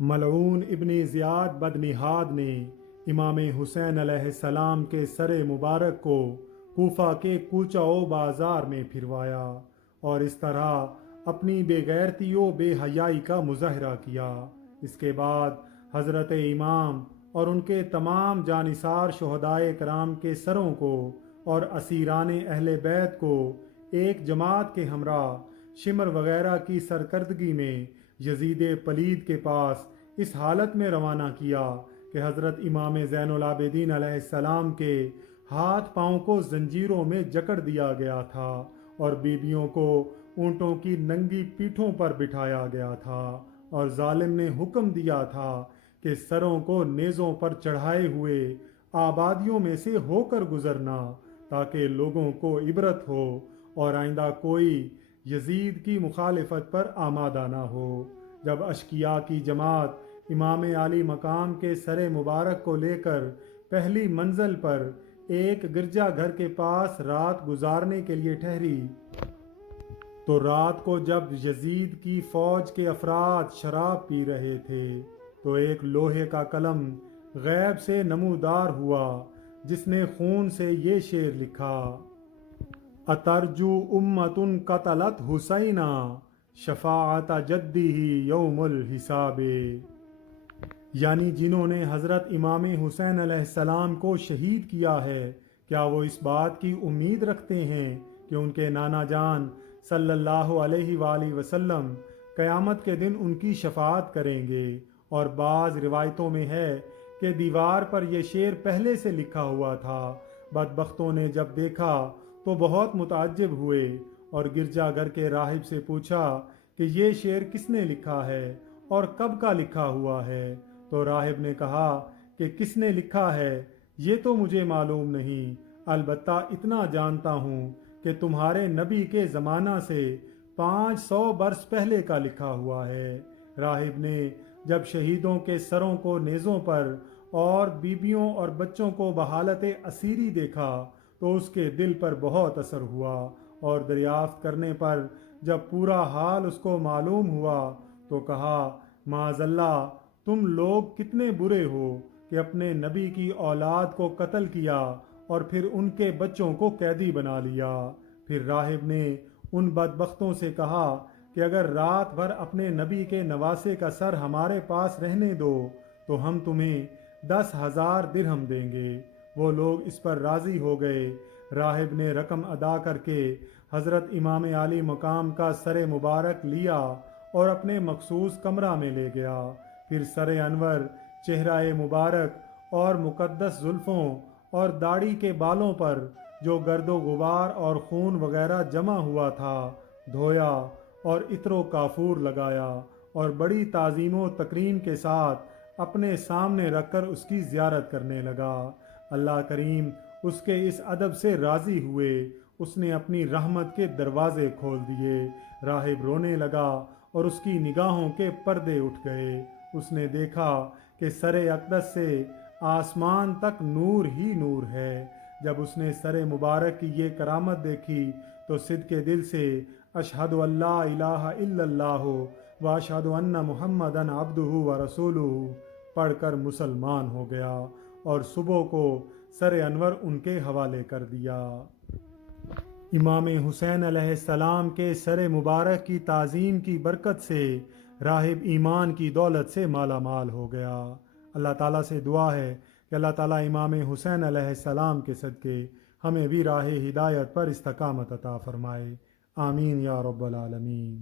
ملعون ابن زیاد بدنہاد نے امام حسین علیہ السلام کے سر مبارک کو کوفہ کے کوچہ و بازار میں پھروایا اور اس طرح اپنی بے غیرتی و بے حیائی کا مظاہرہ کیا۔ اس کے بعد حضرت امام اور ان کے تمام جانثار شہدائے کرام کے سروں کو اور اسیران اہل بیت کو ایک جماعت کے ہمراہ شمر وغیرہ کی سرکردگی میں یزید پلید کے پاس اس حالت میں روانہ کیا کہ حضرت امام زین العابدین علیہ السلام کے ہاتھ پاؤں کو زنجیروں میں جکڑ دیا گیا تھا اور بیبیوں کو اونٹوں کی ننگی پیٹھوں پر بٹھایا گیا تھا، اور ظالم نے حکم دیا تھا کہ سروں کو نیزوں پر چڑھائے ہوئے آبادیوں میں سے ہو کر گزرنا تاکہ لوگوں کو عبرت ہو اور آئندہ کوئی یزید کی مخالفت پر آمادہ نہ ہو۔ جب اشقیاء کی جماعت امام عالی مقام کے سر مبارک کو لے کر پہلی منزل پر ایک گرجا گھر کے پاس رات گزارنے کے لیے ٹھہری تو رات کو جب یزید کی فوج کے افراد شراب پی رہے تھے تو ایک لوہے کا قلم غیب سے نمودار ہوا جس نے خون سے یہ شعر لکھا: اترجو امتن قتلت حسینہ شفاعت جدی یوم الحساب، یعنی جنہوں نے حضرت امام حسین علیہ السلام کو شہید کیا ہے، کیا وہ اس بات کی امید رکھتے ہیں کہ ان کے نانا جان صلی اللہ علیہ وآلہ وسلم قیامت کے دن ان کی شفاعت کریں گے؟ اور بعض روایتوں میں ہے کہ دیوار پر یہ شعر پہلے سے لکھا ہوا تھا۔ بدبختوں نے جب دیکھا تو بہت متعجب ہوئے اور گرجا گھر کے راہب سے پوچھا کہ یہ شعر کس نے لکھا ہے اور کب کا لکھا ہوا ہے؟ تو راہب نے کہا کہ کس نے لکھا ہے یہ تو مجھے معلوم نہیں، البتہ اتنا جانتا ہوں کہ تمہارے نبی کے زمانہ سے 500 برس پہلے کا لکھا ہوا ہے۔ راہب نے جب شہیدوں کے سروں کو نیزوں پر اور بیبیوں اور بچوں کو بحالت اسیری دیکھا تو اس کے دل پر بہت اثر ہوا، اور دریافت کرنے پر جب پورا حال اس کو معلوم ہوا تو کہا: معاذ اللہ، تم لوگ کتنے برے ہو کہ اپنے نبی کی اولاد کو قتل کیا اور پھر ان کے بچوں کو قیدی بنا لیا۔ پھر راہب نے ان بدبختوں سے کہا کہ اگر رات بھر اپنے نبی کے نواسے کا سر ہمارے پاس رہنے دو تو ہم تمہیں 10,000 درہم دیں گے۔ وہ لوگ اس پر راضی ہو گئے۔ راہب نے رقم ادا کر کے حضرت امام عالی مقام کا سر مبارک لیا اور اپنے مخصوص کمرہ میں لے گیا۔ پھر سر انور، چہرہ مبارک اور مقدس زلفوں اور داڑھی کے بالوں پر جو گرد و غبار اور خون وغیرہ جمع ہوا تھا دھویا اور عطر و کافور لگایا اور بڑی تعظیم و تکریم کے ساتھ اپنے سامنے رکھ کر اس کی زیارت کرنے لگا۔ اللہ کریم اس کے اس ادب سے راضی ہوئے، اس نے اپنی رحمت کے دروازے کھول دیے۔ راہب رونے لگا اور اس کی نگاہوں کے پردے اٹھ گئے۔ اس نے دیکھا کہ سر اقدس سے آسمان تک نور ہی نور ہے۔ جب اس نے سر مبارک کی یہ کرامت دیکھی تو صدق دل سے اشہد ان لا الہ الا اللہ و اشہد ان محمدً عبدہ و رسولہ پڑھ کر مسلمان ہو گیا اور صبح کو سر انور ان کے حوالے کر دیا۔ امام حسین علیہ السلام کے سر مبارک کی تعظیم کی برکت سے راہب ایمان کی دولت سے مالا مال ہو گیا۔ اللہ تعالیٰ سے دعا ہے کہ اللہ تعالیٰ امام حسین علیہ السلام کے صدقے ہمیں بھی راہ ہدایت پر استقامت عطا فرمائے۔ آمین یا رب العالمین۔